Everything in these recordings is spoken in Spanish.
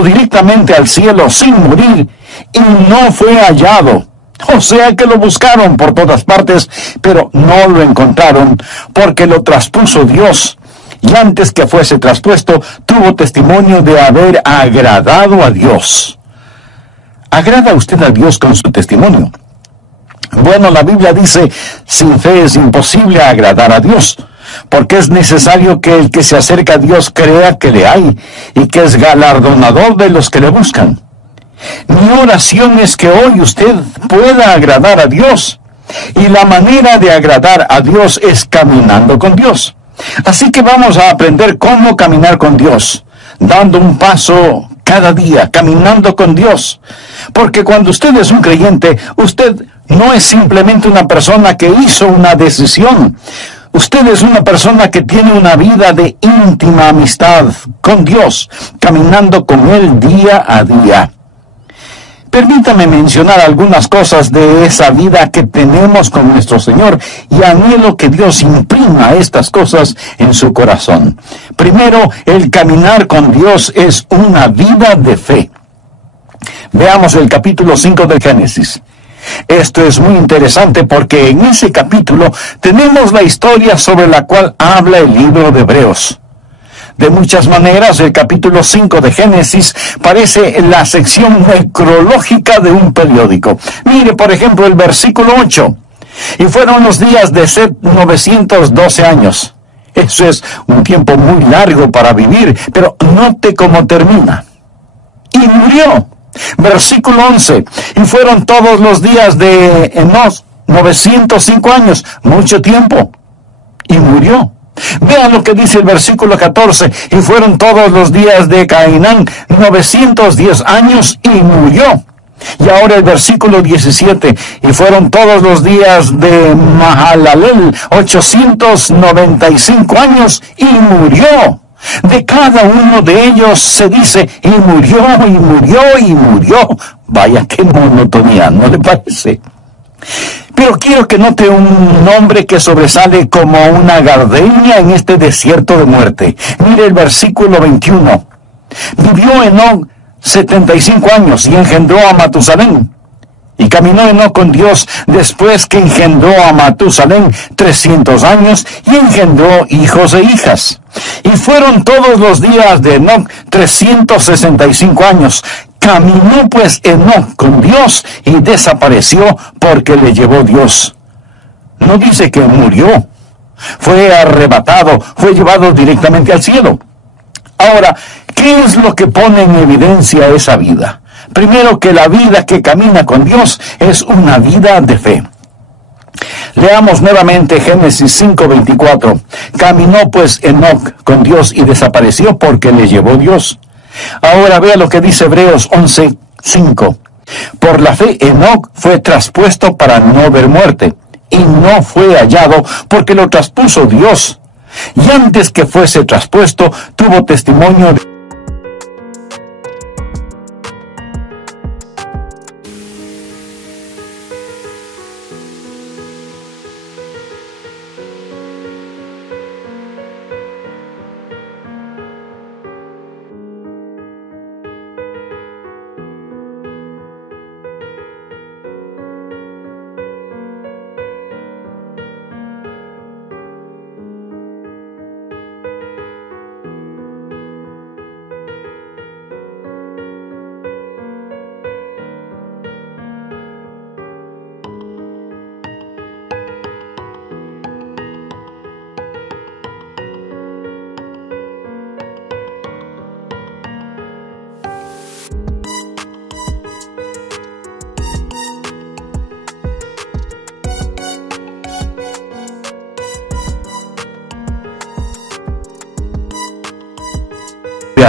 directamente al cielo sin morir y no fue hallado. O sea que lo buscaron por todas partes, pero no lo encontraron porque lo traspuso Dios. Y antes que fuese traspuesto, tuvo testimonio de haber agradado a Dios. ¿Agrada usted a Dios con su testimonio? Bueno, la Biblia dice, sin fe es imposible agradar a Dios, porque es necesario que el que se acerca a Dios crea que le hay, y que es galardonador de los que le buscan. Mi oración es que hoy usted pueda agradar a Dios, y la manera de agradar a Dios es caminando con Dios. Así que vamos a aprender cómo caminar con Dios, dando un paso cada día, caminando con Dios. Porque cuando usted es un creyente, usted no es simplemente una persona que hizo una decisión. Usted es una persona que tiene una vida de íntima amistad con Dios, caminando con Él día a día. Permítame mencionar algunas cosas de esa vida que tenemos con nuestro Señor y anhelo que Dios imprima estas cosas en su corazón. Primero, el caminar con Dios es una vida de fe. Veamos el capítulo 5 de Génesis. Esto es muy interesante porque en ese capítulo tenemos la historia sobre la cual habla el libro de Hebreos. De muchas maneras, el capítulo 5 de Génesis parece la sección necrológica de un periódico. Mire, por ejemplo, el versículo 8. Y fueron los días de Set 912 años. Eso es un tiempo muy largo para vivir, pero note cómo termina. Y murió. Versículo 11. Y fueron todos los días de Enos 905 años, mucho tiempo. Y murió. Vean lo que dice el versículo 14. Y fueron todos los días de Cainán 910 años y murió. Y ahora el versículo 17. Y fueron todos los días de Mahalalel 895 años y murió. De cada uno de ellos se dice, y murió, y murió, y murió. Vaya, qué monotonía, ¿no le parece? Pero quiero que note un nombre que sobresale como una gardenia en este desierto de muerte. Mire el versículo 21. Vivió Enoc 75 años y engendró a Matusalén. Y caminó Enoc con Dios después que engendró a Matusalén 300 años y engendró hijos e hijas. Y fueron todos los días de Enoc 365 años. Caminó pues Enoc con Dios y desapareció porque le llevó Dios. No dice que murió. Fue arrebatado, fue llevado directamente al cielo. Ahora, ¿qué es lo que pone en evidencia esa vida? Primero, que la vida que camina con Dios es una vida de fe. Leamos nuevamente Génesis 5:24. Caminó pues Enoc con Dios y desapareció porque le llevó Dios. Ahora vea lo que dice Hebreos 11:5. Por la fe Enoc fue traspuesto para no ver muerte, y no fue hallado porque lo traspuso Dios. Y antes que fuese traspuesto, tuvo testimonio de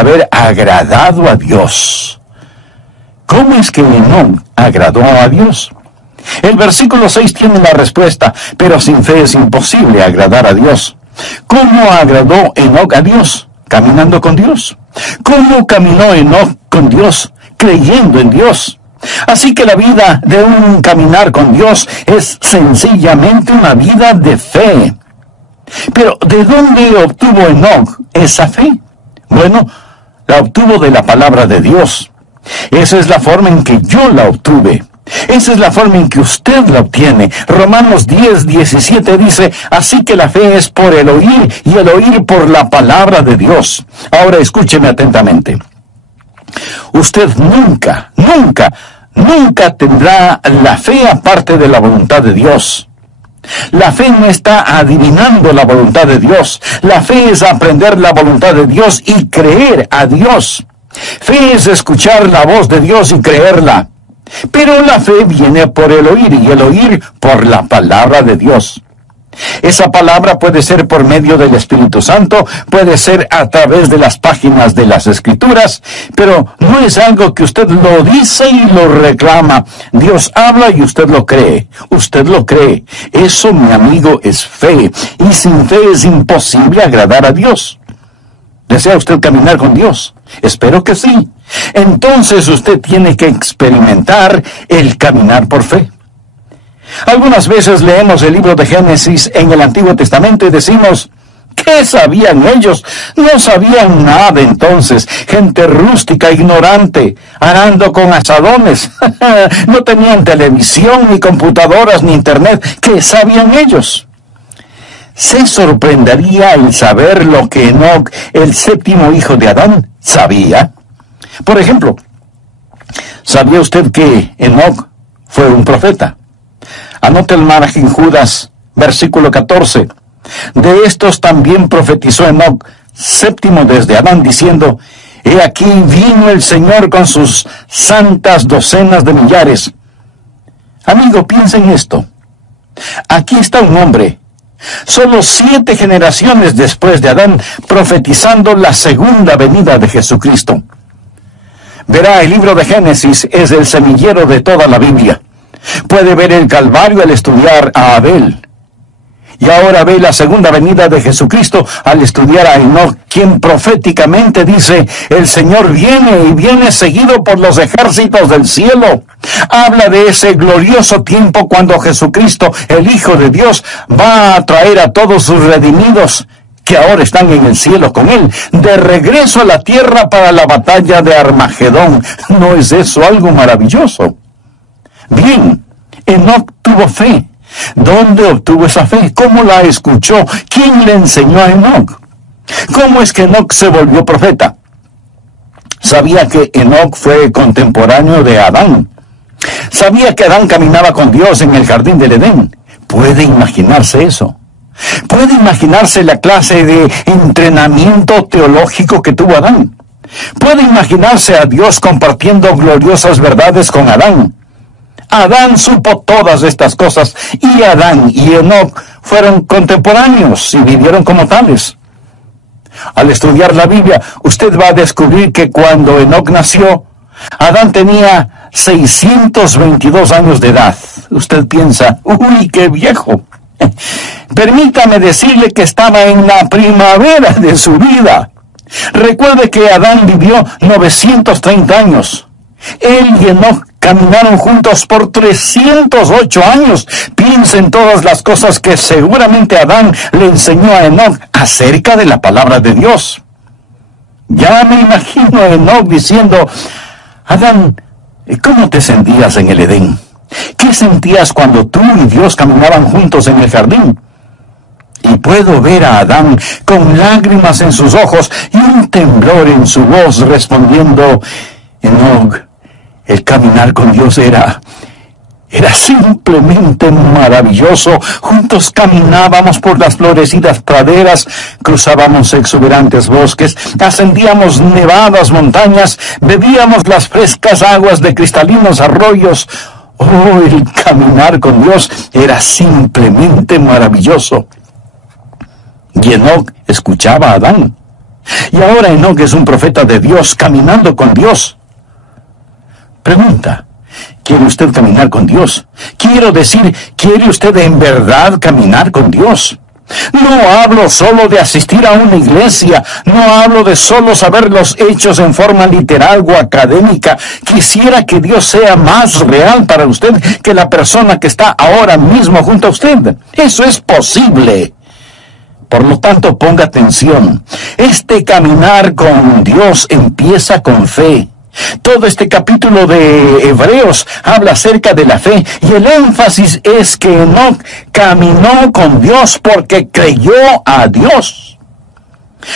haber agradado a Dios. ¿Cómo es que Enoc agradó a Dios? El versículo 6 tiene la respuesta, pero sin fe es imposible agradar a Dios. ¿Cómo agradó Enoc a Dios? Caminando con Dios. ¿Cómo caminó Enoc con Dios? Creyendo en Dios. Así que la vida de un caminar con Dios es sencillamente una vida de fe. Pero ¿de dónde obtuvo Enoc esa fe? Bueno, la obtuvo de la palabra de Dios. Esa es la forma en que yo la obtuve. Esa es la forma en que usted la obtiene. Romanos 10:17 dice, así que la fe es por el oír y el oír por la palabra de Dios. Ahora escúcheme atentamente. Usted nunca tendrá la fe aparte de la voluntad de Dios. La fe no está adivinando la voluntad de Dios. La fe es aprender la voluntad de Dios y creer a Dios. Fe es escuchar la voz de Dios y creerla. Pero la fe viene por el oír y el oír por la palabra de Dios. Esa palabra puede ser por medio del Espíritu Santo, puede ser a través de las páginas de las Escrituras, pero no es algo que usted lo dice y lo reclama. Dios habla y usted lo cree. Usted lo cree. Eso, mi amigo, es fe. Y sin fe es imposible agradar a Dios. ¿Desea usted caminar con Dios? Espero que sí. Entonces usted tiene que experimentar el caminar por fe. Algunas veces leemos el libro de Génesis en el Antiguo Testamento y decimos, ¿qué sabían ellos? No sabían nada entonces. Gente rústica, ignorante, arando con asadones. No tenían televisión, ni computadoras, ni internet. ¿Qué sabían ellos? Se sorprendería el saber lo que Enoc, el séptimo hijo de Adán, sabía. Por ejemplo, ¿sabía usted que Enoc fue un profeta? Anote el margen en Judas, versículo 14. De estos también profetizó Enoc, séptimo desde Adán, diciendo, he aquí vino el Señor con sus santas docenas de millares. Amigo, piensa en esto. Aquí está un hombre, solo 7 generaciones después de Adán, profetizando la segunda venida de Jesucristo. Verá, el libro de Génesis es el semillero de toda la Biblia. Puede ver el Calvario al estudiar a Abel. Y ahora ve la segunda venida de Jesucristo al estudiar a Enoc, quien proféticamente dice, el Señor viene y viene seguido por los ejércitos del cielo. Habla de ese glorioso tiempo cuando Jesucristo, el Hijo de Dios, va a traer a todos sus redimidos, que ahora están en el cielo con Él, de regreso a la tierra para la batalla de Armagedón. ¿No es eso algo maravilloso? Bien, Enoc tuvo fe. ¿Dónde obtuvo esa fe? ¿Cómo la escuchó? ¿Quién le enseñó a Enoc? ¿Cómo es que Enoc se volvió profeta? Sabía que Enoc fue contemporáneo de Adán. Sabía que Adán caminaba con Dios en el jardín del Edén. ¿Puede imaginarse eso? ¿Puede imaginarse la clase de entrenamiento teológico que tuvo Adán? ¿Puede imaginarse a Dios compartiendo gloriosas verdades con Adán? Adán supo todas estas cosas, y Adán y Enoc fueron contemporáneos y vivieron como tales. Al estudiar la Biblia, usted va a descubrir que cuando Enoc nació, Adán tenía 622 años de edad. Usted piensa, ¡uy, qué viejo! Permítame decirle que estaba en la primavera de su vida. Recuerde que Adán vivió 930 años. Él y Enoc caminaron juntos por 308 años. Piensa en todas las cosas que seguramente Adán le enseñó a Enoc acerca de la palabra de Dios. Ya me imagino a Enoc diciendo, Adán, ¿cómo te sentías en el Edén? ¿Qué sentías cuando tú y Dios caminaban juntos en el jardín? Y puedo ver a Adán con lágrimas en sus ojos y un temblor en su voz respondiendo, Enoc, el caminar con Dios era simplemente maravilloso. Juntos caminábamos por las florecidas praderas, cruzábamos exuberantes bosques, ascendíamos nevadas montañas, bebíamos las frescas aguas de cristalinos arroyos. Oh, el caminar con Dios era simplemente maravilloso. Y Enoc escuchaba a Adán. Y ahora Enoc es un profeta de Dios, caminando con Dios. Pregunta, ¿quiere usted caminar con Dios? Quiero decir, ¿quiere usted en verdad caminar con Dios? No hablo solo de asistir a una iglesia, no hablo de solo saber los hechos en forma literal o académica. Quisiera que Dios sea más real para usted que la persona que está ahora mismo junto a usted. Eso es posible. Por lo tanto, ponga atención. Este caminar con Dios empieza con fe. Todo este capítulo de Hebreos habla acerca de la fe, y el énfasis es que Enoc caminó con Dios porque creyó a Dios.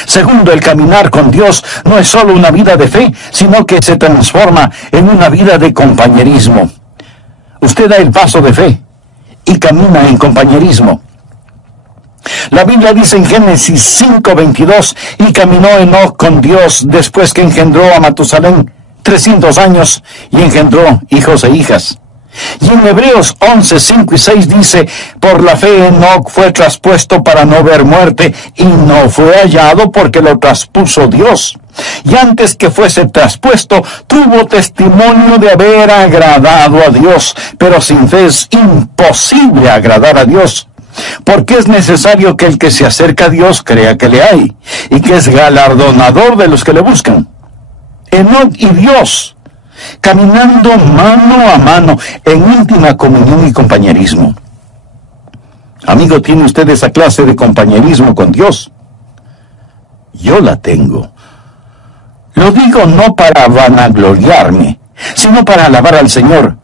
Segundo, el caminar con Dios no es solo una vida de fe, sino que se transforma en una vida de compañerismo. Usted da el paso de fe y camina en compañerismo. La Biblia dice en Génesis 5:22, y caminó Enoc con Dios después que engendró a Matusalén 300 años y engendró hijos e hijas. Y en Hebreos 11:5 y 6 dice, por la fe Enoc fue traspuesto para no ver muerte, y no fue hallado porque lo traspuso Dios. Y antes que fuese traspuesto, tuvo testimonio de haber agradado a Dios, pero sin fe es imposible agradar a Dios. Porque es necesario que el que se acerca a Dios crea que le hay, y que es galardonador de los que le buscan. Enoc y Dios, caminando mano a mano en íntima comunión y compañerismo. Amigo, ¿tiene usted esa clase de compañerismo con Dios? Yo la tengo. Lo digo no para vanagloriarme, sino para alabar al Señor.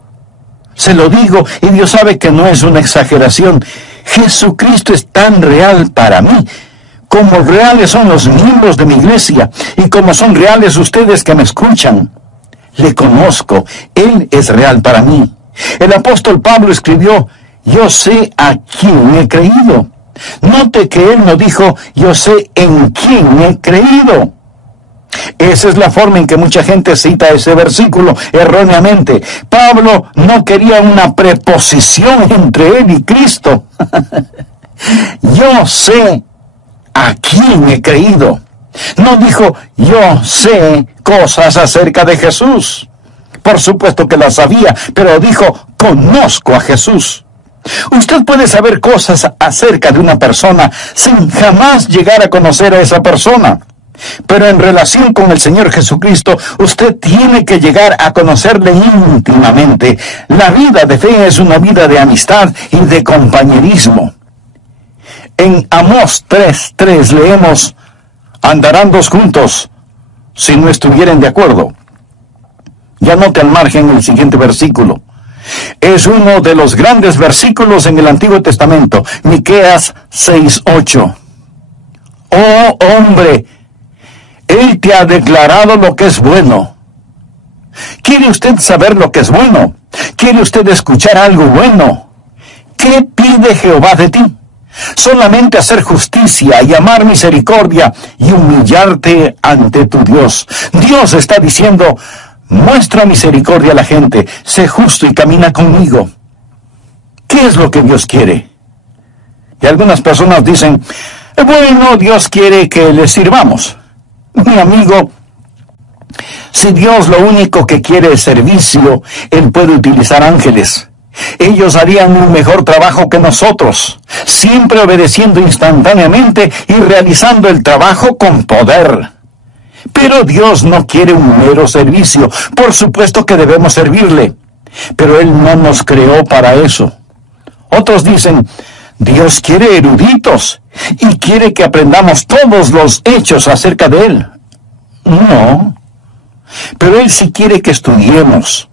Se lo digo, y Dios sabe que no es una exageración. Jesucristo es tan real para mí, como reales son los miembros de mi iglesia, y como son reales ustedes que me escuchan. Le conozco, Él es real para mí. El apóstol Pablo escribió, yo sé a quién he creído. Note que él no dijo, yo sé en quién he creído. Esa es la forma en que mucha gente cita ese versículo erróneamente. Pablo no quería una preposición entre él y Cristo. Yo sé a quién he creído. No dijo, yo sé cosas acerca de Jesús. Por supuesto que las sabía, pero dijo, conozco a Jesús. Usted puede saber cosas acerca de una persona sin jamás llegar a conocer a esa persona. Pero en relación con el Señor Jesucristo, usted tiene que llegar a conocerle íntimamente. La vida de fe es una vida de amistad y de compañerismo. En Amós 3:3 leemos, andarán dos juntos si no estuvieren de acuerdo. Ya note al margen el siguiente versículo. Es uno de los grandes versículos en el Antiguo Testamento, Miqueas 6:8. Oh hombre, Él te ha declarado lo que es bueno. ¿Quiere usted saber lo que es bueno? ¿Quiere usted escuchar algo bueno? ¿Qué pide Jehová de ti? Solamente hacer justicia y amar misericordia y humillarte ante tu Dios. Dios está diciendo, muestra misericordia a la gente, sé justo y camina conmigo. ¿Qué es lo que Dios quiere? Y algunas personas dicen, bueno, Dios quiere que le sirvamos. Mi amigo, si Dios lo único que quiere es servicio, Él puede utilizar ángeles. Ellos harían un mejor trabajo que nosotros, siempre obedeciendo instantáneamente y realizando el trabajo con poder. Pero Dios no quiere un mero servicio. Por supuesto que debemos servirle, pero Él no nos creó para eso. Otros dicen, Dios quiere eruditos y quiere que aprendamos todos los hechos acerca de Él. No, pero Él sí quiere que estudiemos.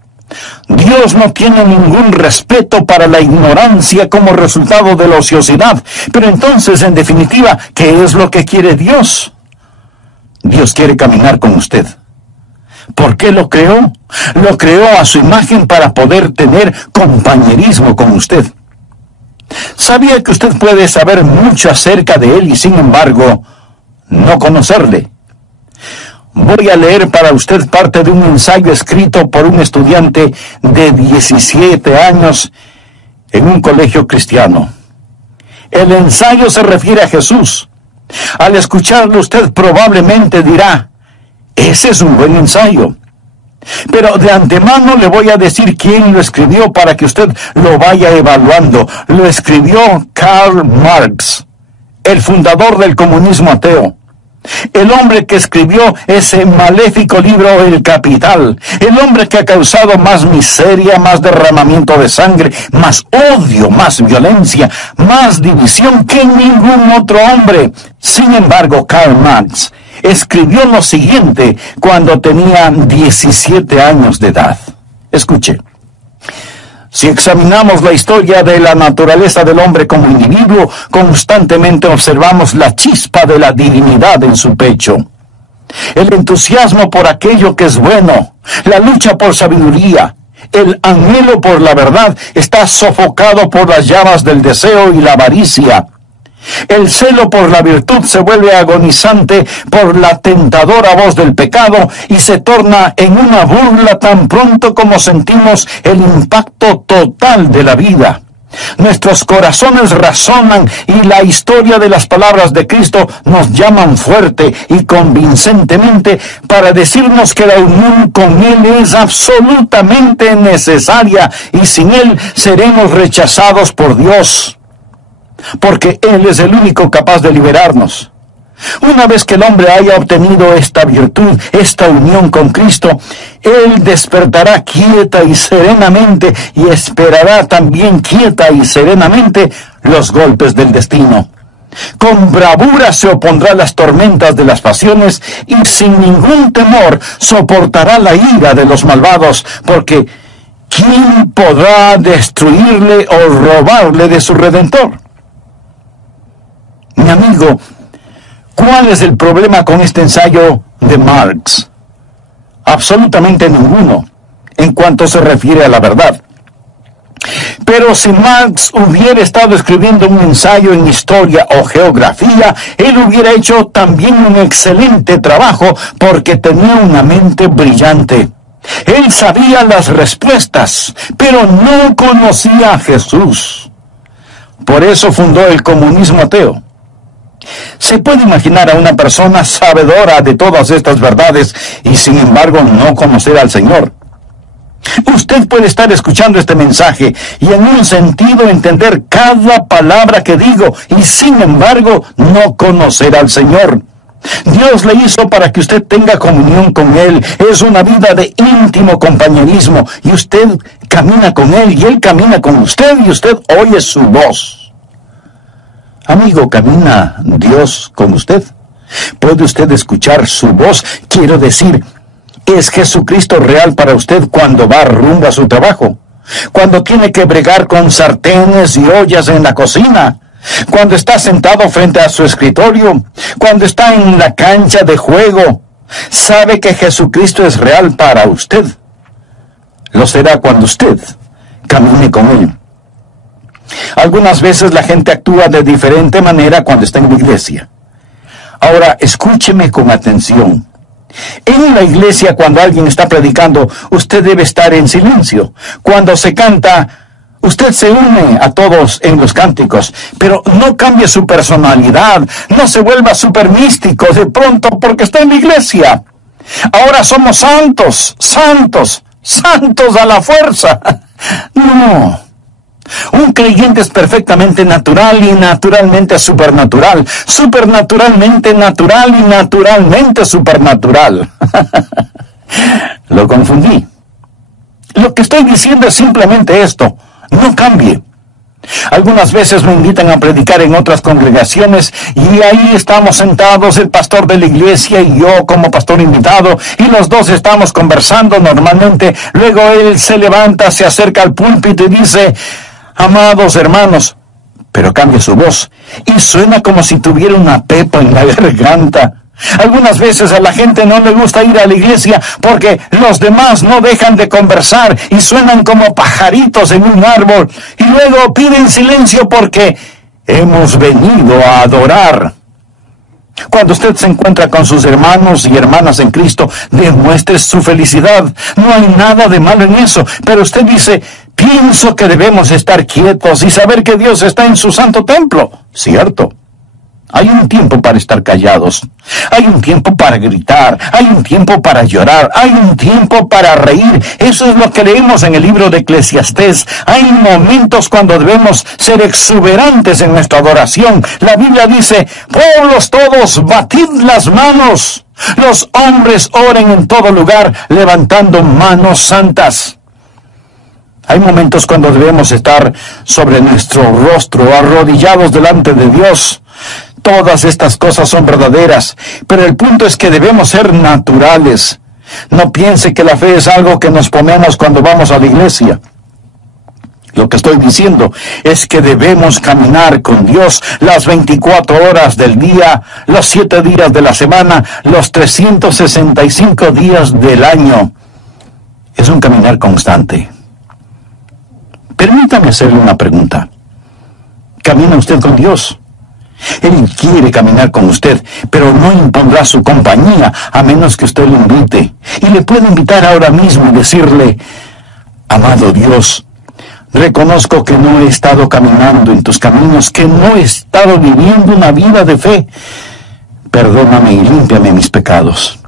Dios no tiene ningún respeto para la ignorancia como resultado de la ociosidad. Pero entonces, en definitiva, ¿qué es lo que quiere Dios? Dios quiere caminar con usted. ¿Por qué lo creó? Lo creó a su imagen para poder tener compañerismo con usted. ¿Sabía que usted puede saber mucho acerca de Él y sin embargo no conocerle? Voy a leer para usted parte de un ensayo escrito por un estudiante de 17 años en un colegio cristiano. El ensayo se refiere a Jesús. Al escucharlo usted probablemente dirá, ese es un buen ensayo. Pero de antemano le voy a decir quién lo escribió para que usted lo vaya evaluando. Lo escribió Karl Marx, el fundador del comunismo ateo. El hombre que escribió ese maléfico libro, El Capital. El hombre que ha causado más miseria, más derramamiento de sangre, más odio, más violencia, más división que ningún otro hombre. Sin embargo, Karl Marx escribió lo siguiente cuando tenía 17 años de edad. Escuche. Si examinamos la historia de la naturaleza del hombre como individuo, constantemente observamos la chispa de la divinidad en su pecho. El entusiasmo por aquello que es bueno, la lucha por sabiduría, el anhelo por la verdad está sofocado por las llamas del deseo y la avaricia. El celo por la virtud se vuelve agonizante por la tentadora voz del pecado y se torna en una burla tan pronto como sentimos el impacto total de la vida. Nuestros corazones razonan y la historia de las palabras de Cristo nos llaman fuerte y convincentemente para decirnos que la unión con Él es absolutamente necesaria y sin Él seremos rechazados por Dios. Porque Él es el único capaz de liberarnos. Una vez que el hombre haya obtenido esta virtud, esta unión con Cristo, Él despertará quieta y serenamente y esperará también quieta y serenamente los golpes del destino. Con bravura se opondrá a las tormentas de las pasiones y sin ningún temor soportará la ira de los malvados, porque ¿quién podrá destruirle o robarle de su Redentor? Mi amigo, ¿cuál es el problema con este ensayo de Marx? Absolutamente ninguno, en cuanto se refiere a la verdad. Pero si Marx hubiera estado escribiendo un ensayo en historia o geografía, él hubiera hecho también un excelente trabajo porque tenía una mente brillante. Él sabía las respuestas, pero no conocía a Jesús. Por eso fundó el comunismo ateo. Se puede imaginar a una persona sabedora de todas estas verdades y sin embargo no conocer al Señor. Usted puede estar escuchando este mensaje y en un sentido entender cada palabra que digo y sin embargo no conocer al Señor. Dios le hizo para que usted tenga comunión con Él. Es una vida de íntimo compañerismo y usted camina con Él y Él camina con usted y usted oye su voz. Amigo, ¿camina Dios con usted? ¿Puede usted escuchar su voz? Quiero decir, ¿es Jesucristo real para usted cuando va rumbo a su trabajo? Cuando tiene que bregar con sartenes y ollas en la cocina. Cuando está sentado frente a su escritorio. Cuando está en la cancha de juego. ¿Sabe que Jesucristo es real para usted? Lo será cuando usted camine con Él. Algunas veces la gente actúa de diferente manera cuando está en la iglesia. Ahora, escúcheme con atención. En la iglesia, cuando alguien está predicando, usted debe estar en silencio. Cuando se canta, usted se une a todos en los cánticos, pero no cambie su personalidad, no se vuelva súper místico de pronto porque está en la iglesia. Ahora somos santos, santos, santos a la fuerza. No. Un creyente es perfectamente natural y naturalmente supernatural. Supernaturalmente natural y naturalmente supernatural. Lo confundí. Lo que estoy diciendo es simplemente esto. No cambie. Algunas veces me invitan a predicar en otras congregaciones y ahí estamos sentados, el pastor de la iglesia y yo como pastor invitado, y los dos estamos conversando normalmente. Luego él se levanta, se acerca al púlpito y dice: amados hermanos, pero cambia su voz y suena como si tuviera una pepa en la garganta. Algunas veces a la gente no le gusta ir a la iglesia porque los demás no dejan de conversar y suenan como pajaritos en un árbol y luego piden silencio porque hemos venido a adorar. Cuando usted se encuentra con sus hermanos y hermanas en Cristo, demuestre su felicidad. No hay nada de malo en eso, pero usted dice: pienso que debemos estar quietos y saber que Dios está en su santo templo. ¿Cierto? Hay un tiempo para estar callados, hay un tiempo para gritar, hay un tiempo para llorar, hay un tiempo para reír. Eso es lo que leemos en el libro de Eclesiastés. Hay momentos cuando debemos ser exuberantes en nuestra adoración. La Biblia dice: pueblos todos, batid las manos. Los hombres oren en todo lugar, levantando manos santas. Hay momentos cuando debemos estar sobre nuestro rostro, arrodillados delante de Dios. Todas estas cosas son verdaderas, pero el punto es que debemos ser naturales. No piense que la fe es algo que nos ponemos cuando vamos a la iglesia. Lo que estoy diciendo es que debemos caminar con Dios las 24 horas del día, los 7 días de la semana, los 365 días del año. Es un caminar constante. Permítame hacerle una pregunta. ¿Camina usted con Dios? Él quiere caminar con usted, pero no impondrá su compañía a menos que usted lo invite. Y le puede invitar ahora mismo y decirle: amado Dios, reconozco que no he estado caminando en tus caminos, que no he estado viviendo una vida de fe. Perdóname y límpiame mis pecados.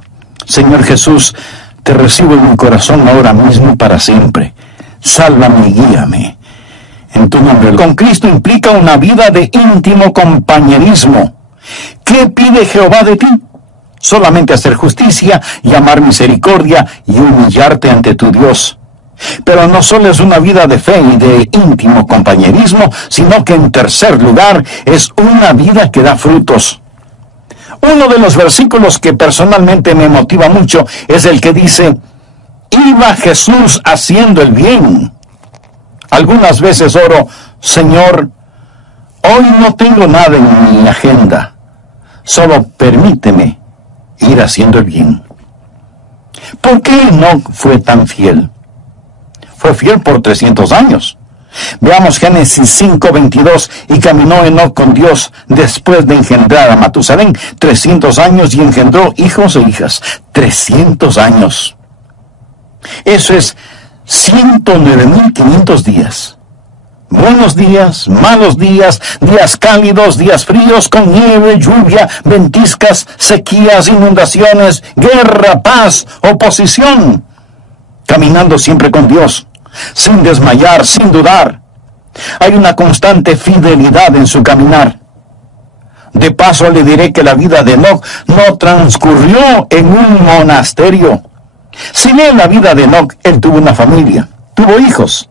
Señor Jesús, te recibo en mi corazón ahora mismo y para siempre. Sálvame y guíame. En tu nombre. Con Cristo implica una vida de íntimo compañerismo. ¿Qué pide Jehová de ti? Solamente hacer justicia, llamar misericordia y humillarte ante tu Dios. Pero no solo es una vida de fe y de íntimo compañerismo, sino que en tercer lugar es una vida que da frutos. Uno de los versículos que personalmente me motiva mucho es el que dice: iba Jesús haciendo el bien. Algunas veces oro: Señor, hoy no tengo nada en mi agenda, solo permíteme ir haciendo el bien. ¿Por qué Enoc fue tan fiel? Fue fiel por 300 años. Veamos Génesis 5:22. Y caminó Enoc con Dios después de engendrar a Matusalén 300 años y engendró hijos e hijas. 300 años. Eso es 109.500 días. Buenos días, malos días, días cálidos, días fríos, con nieve, lluvia, ventiscas, sequías, inundaciones, guerra, paz, oposición. Caminando siempre con Dios, sin desmayar, sin dudar. Hay una constante fidelidad en su caminar. De paso le diré que la vida de Enoc no transcurrió en un monasterio. Si lee la vida de Enoc, él tuvo una familia, tuvo hijos.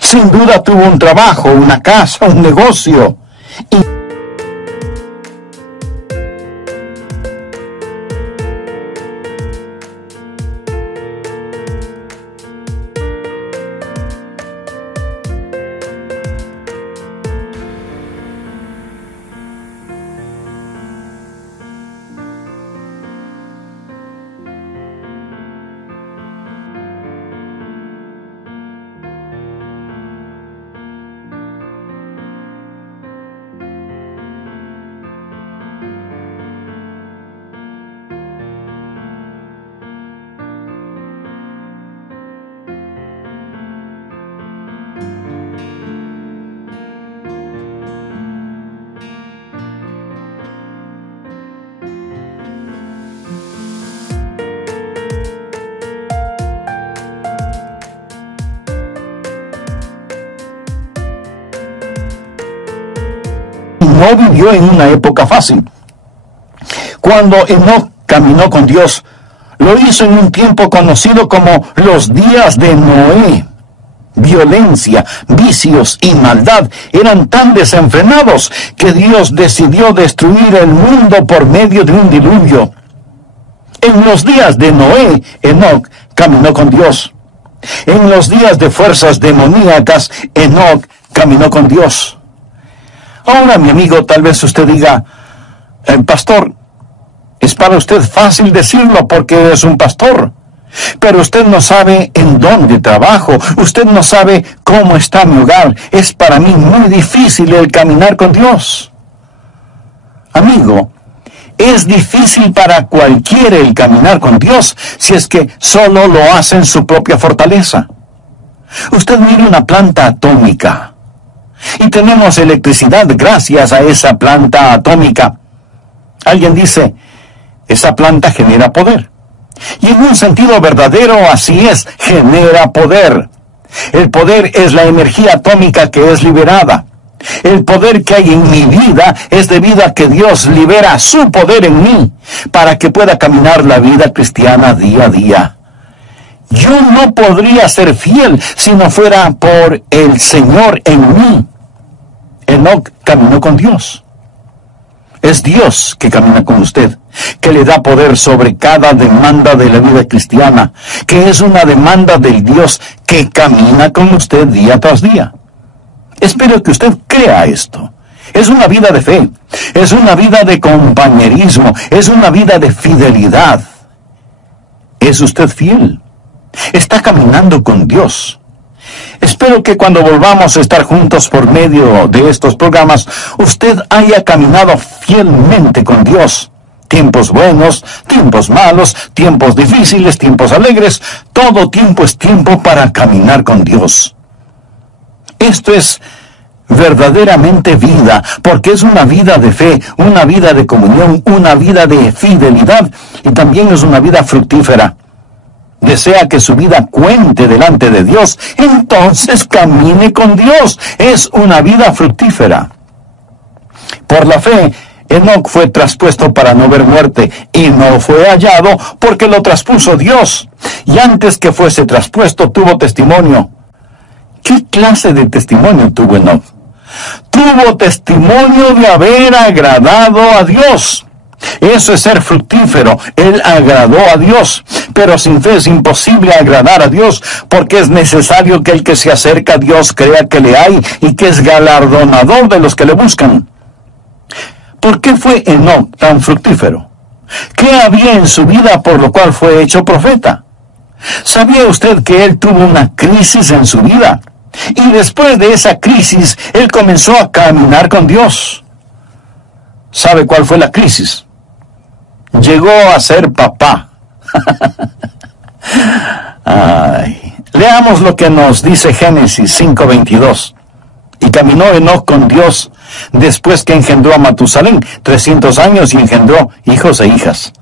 Sin duda tuvo un trabajo, una casa, un negocio. Y no vivió en una época fácil. Cuando Enoc caminó con Dios, lo hizo en un tiempo conocido como los días de Noé. Violencia, vicios y maldad eran tan desenfrenados que Dios decidió destruir el mundo por medio de un diluvio. En los días de Noé, Enoc caminó con Dios. En los días de fuerzas demoníacas, Enoc caminó con Dios. Ahora, mi amigo, tal vez usted diga: pastor, es para usted fácil decirlo porque es un pastor, pero usted no sabe en dónde trabajo, usted no sabe cómo está mi hogar. Es para mí muy difícil el caminar con Dios. Amigo, es difícil para cualquiera el caminar con Dios si es que solo lo hace en su propia fortaleza. Usted mire una planta atómica. Y tenemos electricidad gracias a esa planta atómica. Alguien dice, esa planta genera poder. Y en un sentido verdadero, así es, genera poder. El poder es la energía atómica que es liberada. El poder que hay en mi vida es debido a que Dios libera su poder en mí para que pueda caminar la vida cristiana día a día. Yo no podría ser fiel si no fuera por el Señor en mí. Enoc caminó con Dios. Es Dios que camina con usted, que le da poder sobre cada demanda de la vida cristiana, que es una demanda del Dios que camina con usted día tras día. Espero que usted crea esto. Es una vida de fe, es una vida de compañerismo, es una vida de fidelidad. ¿Es usted fiel? Está caminando con Dios. Espero que cuando volvamos a estar juntos por medio de estos programas, usted haya caminado fielmente con Dios. Tiempos buenos, tiempos malos, tiempos difíciles, tiempos alegres, todo tiempo es tiempo para caminar con Dios. Esto es verdaderamente vida, porque es una vida de fe, una vida de comunión, una vida de fidelidad y también es una vida fructífera. Desea que su vida cuente delante de Dios, entonces camine con Dios. Es una vida fructífera. Por la fe, Enoc fue traspuesto para no ver muerte, y no fue hallado porque lo traspuso Dios. Y antes que fuese traspuesto, tuvo testimonio. ¿Qué clase de testimonio tuvo Enoc? Tuvo testimonio de haber agradado a Dios. Eso es ser fructífero. Él agradó a Dios. Pero sin fe es imposible agradar a Dios, porque es necesario que el que se acerca a Dios crea que le hay y que es galardonador de los que le buscan. ¿Por qué fue Enoc tan fructífero? ¿Qué había en su vida por lo cual fue hecho profeta? ¿Sabía usted que él tuvo una crisis en su vida? Y después de esa crisis, él comenzó a caminar con Dios. ¿Sabe cuál fue la crisis? Llegó a ser papá. Leamos lo que nos dice Génesis 5:22. Y caminó Enoc con Dios después que engendró a Matusalén 300 años y engendró hijos e hijas.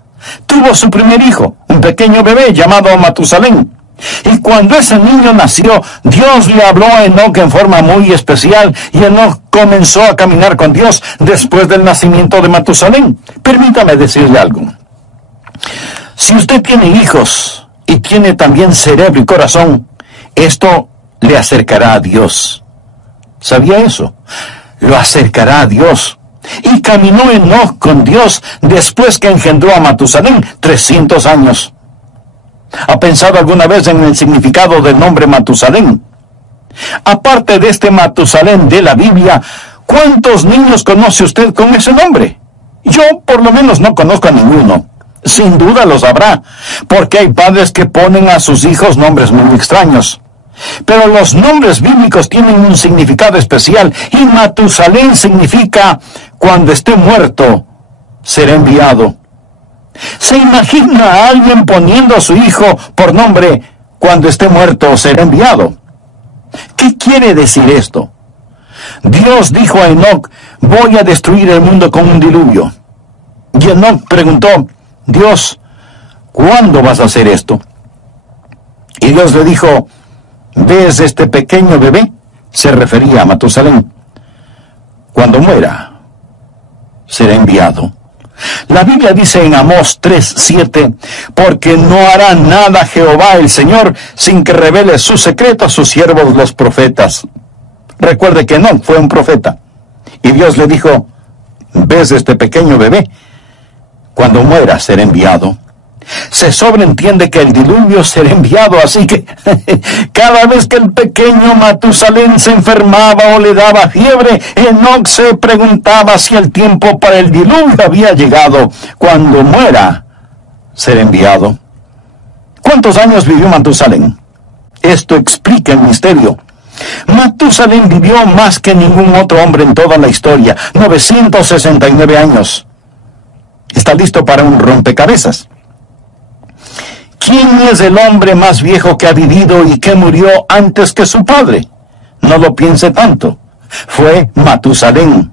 Tuvo su primer hijo, un pequeño bebé llamado Matusalén. Y cuando ese niño nació, Dios le habló a Enoc en forma muy especial y Enoc comenzó a caminar con Dios después del nacimiento de Matusalén. Permítame decirle algo. Si usted tiene hijos y tiene también cerebro y corazón, esto le acercará a Dios. ¿Sabía eso? Lo acercará a Dios. Y caminó Enoc con Dios después que engendró a Matusalén 300 años. ¿Ha pensado alguna vez en el significado del nombre Matusalén? Aparte de este Matusalén de la Biblia, ¿cuántos niños conoce usted con ese nombre? Yo por lo menos no conozco a ninguno. Sin duda los habrá, porque hay padres que ponen a sus hijos nombres muy extraños. Pero los nombres bíblicos tienen un significado especial, y Matusalén significa cuando esté muerto, será enviado. ¿Se imagina a alguien poniendo a su hijo por nombre cuando esté muerto, será enviado? ¿Qué quiere decir esto? Dios dijo a Enoc, voy a destruir el mundo con un diluvio. Y Enoc preguntó, Dios, ¿cuándo vas a hacer esto? Y Dios le dijo, ¿ves este pequeño bebé? Se refería a Matusalén. Cuando muera, será enviado. La Biblia dice en Amós 3:7, porque no hará nada Jehová el Señor sin que revele su secreto a sus siervos los profetas. Recuerde que Enoc fue un profeta. Y Dios le dijo, ¿ves este pequeño bebé? Cuando muera será enviado. Se sobreentiende que el diluvio será enviado, así que cada vez que el pequeño Matusalén se enfermaba o le daba fiebre, Enoc se preguntaba si el tiempo para el diluvio había llegado. Cuando muera, será enviado. ¿Cuántos años vivió Matusalén? Esto explica el misterio. Matusalén vivió más que ningún otro hombre en toda la historia, 969 años. ¿Está listo para un rompecabezas? ¿Quién es el hombre más viejo que ha vivido y que murió antes que su padre? No lo piense tanto. Fue Matusalén.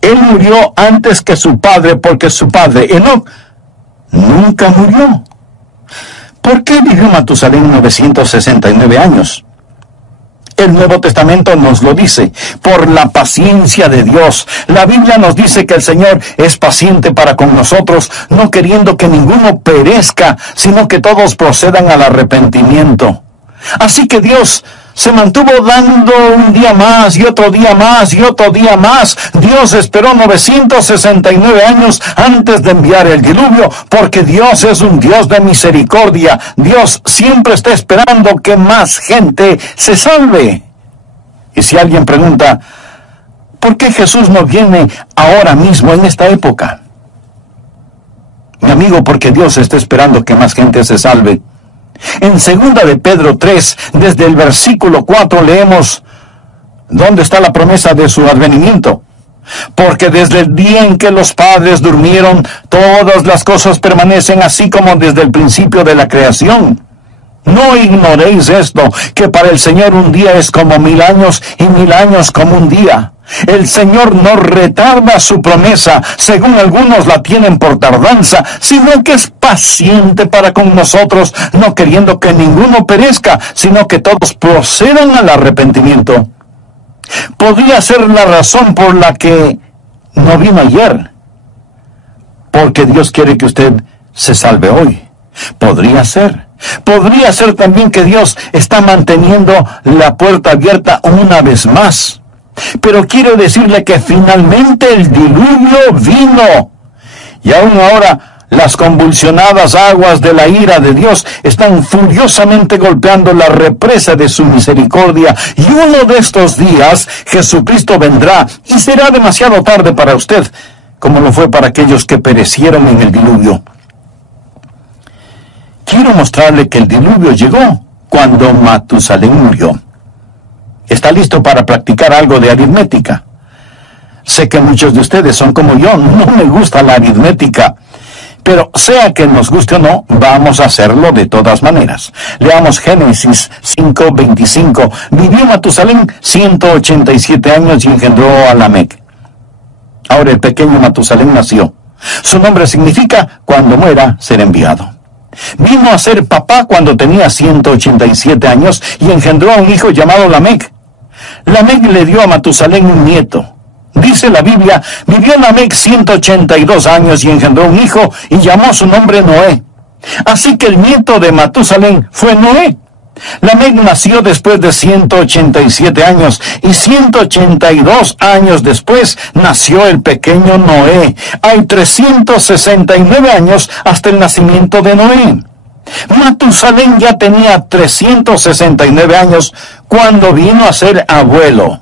Él murió antes que su padre, porque su padre, Enoc, nunca murió. ¿Por qué vivió Matusalén 969 años? El Nuevo Testamento nos lo dice, por la paciencia de Dios. La Biblia nos dice que el Señor es paciente para con nosotros, no queriendo que ninguno perezca, sino que todos procedan al arrepentimiento. Así que Dios se mantuvo dando un día más y otro día más y otro día más. Dios esperó 969 años antes de enviar el diluvio, porque Dios es un Dios de misericordia. Dios siempre está esperando que más gente se salve. Y si alguien pregunta, ¿por qué Jesús no viene ahora mismo en esta época? Mi amigo, porque Dios está esperando que más gente se salve. En 2 de Pedro 3, desde el versículo 4 leemos, ¿dónde está la promesa de su advenimiento? Porque desde el día en que los padres durmieron, todas las cosas permanecen así como desde el principio de la creación. No ignoréis esto, que para el Señor un día es como 1000 años y 1000 años como un día. El Señor no retarda su promesa, según algunos la tienen por tardanza, sino que es paciente para con nosotros, no queriendo que ninguno perezca, sino que todos procedan al arrepentimiento. Podría ser la razón por la que no vino ayer, porque Dios quiere que usted se salve hoy. Podría ser. Podría ser también que Dios está manteniendo la puerta abierta una vez más. Pero quiero decirle que finalmente el diluvio vino. Y aún ahora las convulsionadas aguas de la ira de Dios están furiosamente golpeando la represa de su misericordia. Y uno de estos días Jesucristo vendrá y será demasiado tarde para usted, como lo fue para aquellos que perecieron en el diluvio. Quiero mostrarle que el diluvio llegó cuando Matusalén murió. ¿Está listo para practicar algo de aritmética? Sé que muchos de ustedes son como yo, no me gusta la aritmética, pero sea que nos guste o no, vamos a hacerlo de todas maneras. Leamos Génesis 5:25. Vivió Matusalén 187 años y engendró a Lamec. Ahora el pequeño Matusalén nació. Su nombre significa cuando muera ser enviado. Vino a ser papá cuando tenía 187 años y engendró a un hijo llamado Lamec. Lamec le dio a Matusalén un nieto. Dice la Biblia, vivió Lamec 182 años y engendró un hijo y llamó su nombre Noé. Así que el nieto de Matusalén fue Noé. Lamec nació después de 187 años y 182 años después nació el pequeño Noé. Hay 369 años hasta el nacimiento de Noé. Matusalén ya tenía 369 años cuando vino a ser abuelo.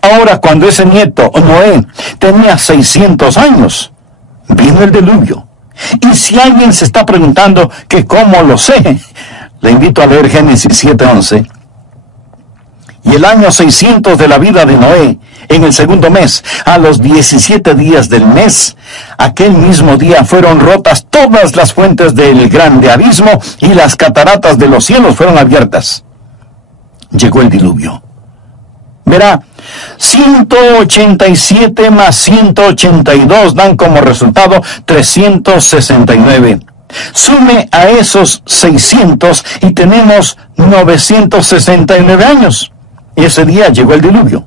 Ahora, cuando ese nieto, Noé, tenía 600 años, vino el diluvio. Y si alguien se está preguntando que cómo lo sé, le invito a leer Génesis 7:11. Y el año 600 de la vida de Noé, en el segundo mes, a los 17 días del mes, aquel mismo día fueron rotas todas las fuentes del grande abismo y las cataratas de los cielos fueron abiertas. Llegó el diluvio. Verá, 187 más 182 dan como resultado 369. Sume a esos 600 y tenemos 969 años. Ese día llegó el diluvio.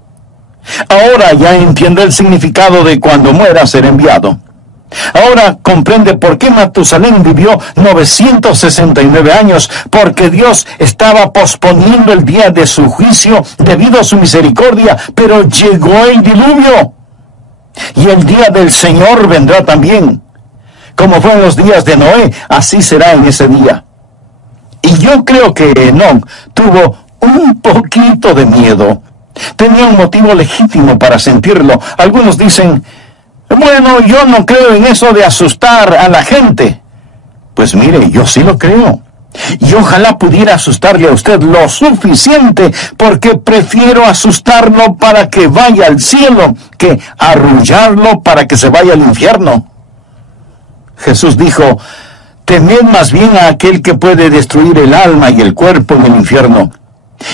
Ahora ya entiende el significado de cuando muera ser enviado. Ahora comprende por qué Matusalén vivió 969 años, porque Dios estaba posponiendo el día de su juicio debido a su misericordia, pero llegó el diluvio. Y el día del Señor vendrá también. Como fue en los días de Noé, así será en ese día. Y yo creo que Enoc tuvo un poquito de miedo. Tenía un motivo legítimo para sentirlo. Algunos dicen, bueno, yo no creo en eso de asustar a la gente. Pues mire, yo sí lo creo. Y ojalá pudiera asustarle a usted lo suficiente, porque prefiero asustarlo para que vaya al cielo que arrullarlo para que se vaya al infierno. Jesús dijo, temed más bien a aquel que puede destruir el alma y el cuerpo en el infierno.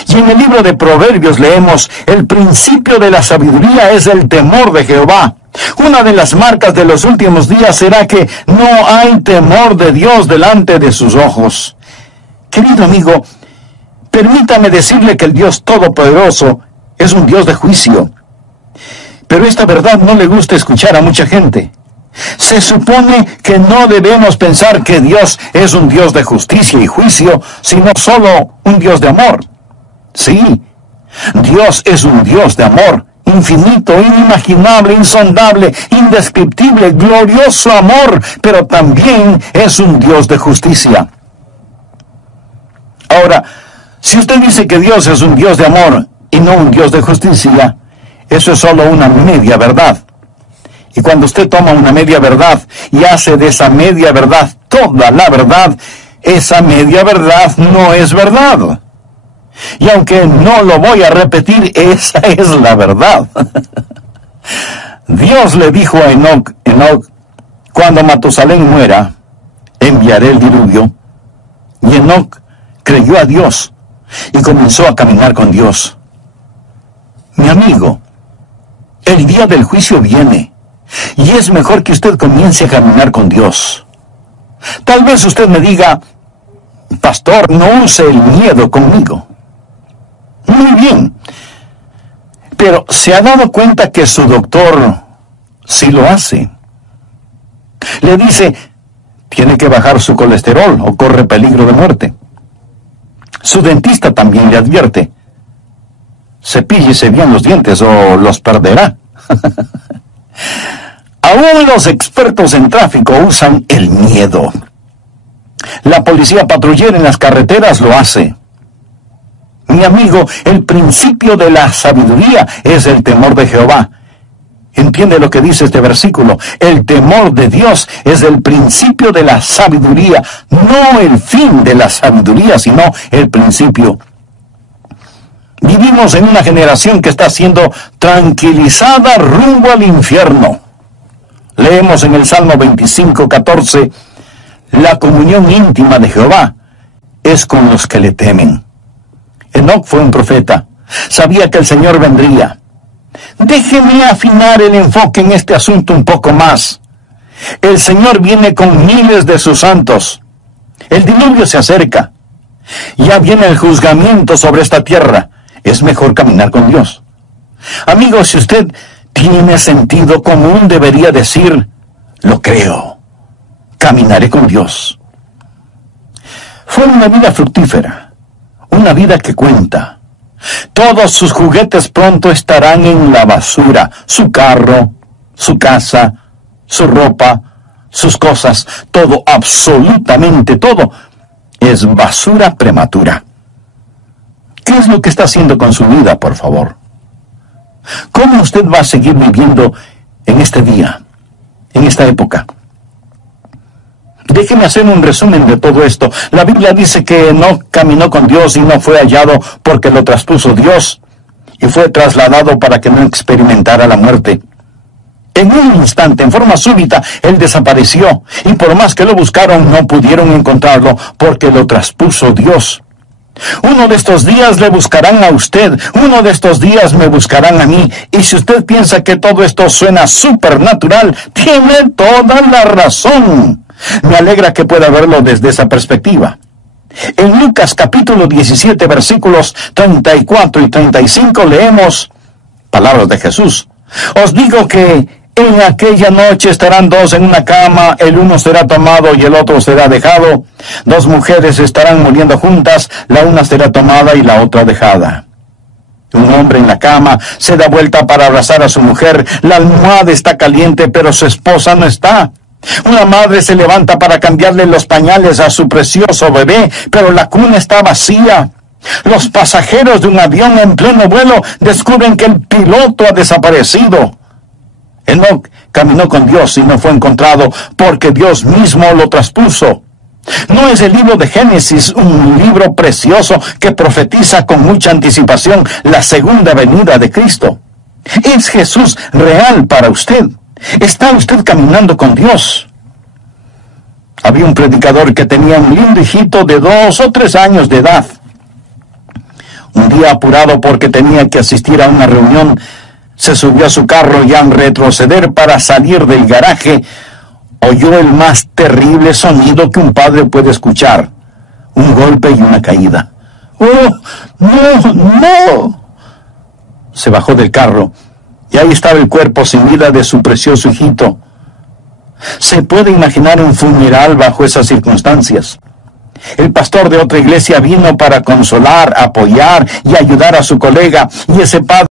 Y en el libro de Proverbios leemos, el principio de la sabiduría es el temor de Jehová. Una de las marcas de los últimos días será que no hay temor de Dios delante de sus ojos. Querido amigo, permítame decirle que el Dios Todopoderoso es un Dios de juicio. Pero esta verdad no le gusta escuchar a mucha gente. Se supone que no debemos pensar que Dios es un Dios de justicia y juicio, sino solo un Dios de amor. Sí, Dios es un Dios de amor, infinito, inimaginable, insondable, indescriptible, glorioso amor, pero también es un Dios de justicia. Ahora, si usted dice que Dios es un Dios de amor y no un Dios de justicia, eso es solo una media verdad. Y cuando usted toma una media verdad y hace de esa media verdad toda la verdad, esa media verdad no es verdad. Y aunque no lo voy a repetir, esa es la verdad. Dios le dijo a Enoc, cuando Matusalén muera, enviaré el diluvio. Y Enoc creyó a Dios y comenzó a caminar con Dios. Mi amigo, el día del juicio viene. Y es mejor que usted comience a caminar con Dios. Tal vez usted me diga, pastor, no use el miedo conmigo. Muy bien. Pero ¿se ha dado cuenta que su doctor sí lo hace? Le dice, tiene que bajar su colesterol o corre peligro de muerte. Su dentista también le advierte, cepíllese bien los dientes o los perderá. Aún los expertos en tráfico usan el miedo. La policía patrullera en las carreteras lo hace. Mi amigo, el principio de la sabiduría es el temor de Jehová. ¿Entiende lo que dice este versículo? El temor de Dios es el principio de la sabiduría, no el fin de la sabiduría, sino el principio. Vivimos en una generación que está siendo tranquilizada rumbo al infierno. Leemos en el Salmo 25:14, la comunión íntima de Jehová es con los que le temen. Enoc fue un profeta, sabía que el Señor vendría. Déjeme afinar el enfoque en este asunto un poco más. El Señor viene con miles de sus santos. El diluvio se acerca. Ya viene el juzgamiento sobre esta tierra. Es mejor caminar con Dios. Amigo, si usted tiene sentido común, debería decir, lo creo. Caminaré con Dios. Fue una vida fructífera, una vida que cuenta. Todos sus juguetes pronto estarán en la basura. Su carro, su casa, su ropa, sus cosas, todo, absolutamente todo, es basura prematura. ¿Qué es lo que está haciendo con su vida, por favor? ¿Cómo usted va a seguir viviendo en este día, en esta época? Déjeme hacer un resumen de todo esto. La Biblia dice que no caminó con Dios y no fue hallado porque lo traspuso Dios y fue trasladado para que no experimentara la muerte. En un instante, en forma súbita, él desapareció y por más que lo buscaron no pudieron encontrarlo porque lo traspuso Dios. Uno de estos días le buscarán a usted, uno de estos días me buscarán a mí, y si usted piensa que todo esto suena supernatural, tiene toda la razón. Me alegra que pueda verlo desde esa perspectiva. En Lucas capítulo 17, versículos 34 y 35 leemos palabras de Jesús. Os digo que en aquella noche estarán dos en una cama, el uno será tomado y el otro será dejado. Dos mujeres estarán muriendo juntas, la una será tomada y la otra dejada. Un hombre en la cama se da vuelta para abrazar a su mujer, la almohada está caliente pero su esposa no está. Una madre se levanta para cambiarle los pañales a su precioso bebé, pero la cuna está vacía. Los pasajeros de un avión en pleno vuelo descubren que el piloto ha desaparecido. Enoc caminó con Dios y no fue encontrado porque Dios mismo lo traspuso. ¿No es el libro de Génesis un libro precioso que profetiza con mucha anticipación la segunda venida de Cristo? ¿Es Jesús real para usted? ¿Está usted caminando con Dios? Había un predicador que tenía un lindo hijito de 2 o 3 años de edad. Un día, apurado porque tenía que asistir a una reunión, se subió a su carro y al retroceder para salir del garaje, oyó el más terrible sonido que un padre puede escuchar: un golpe y una caída. ¡Oh, no, no! Se bajó del carro y ahí estaba el cuerpo sin vida de su precioso hijito. Se puede imaginar un funeral bajo esas circunstancias. El pastor de otra iglesia vino para consolar, apoyar y ayudar a su colega, y ese padre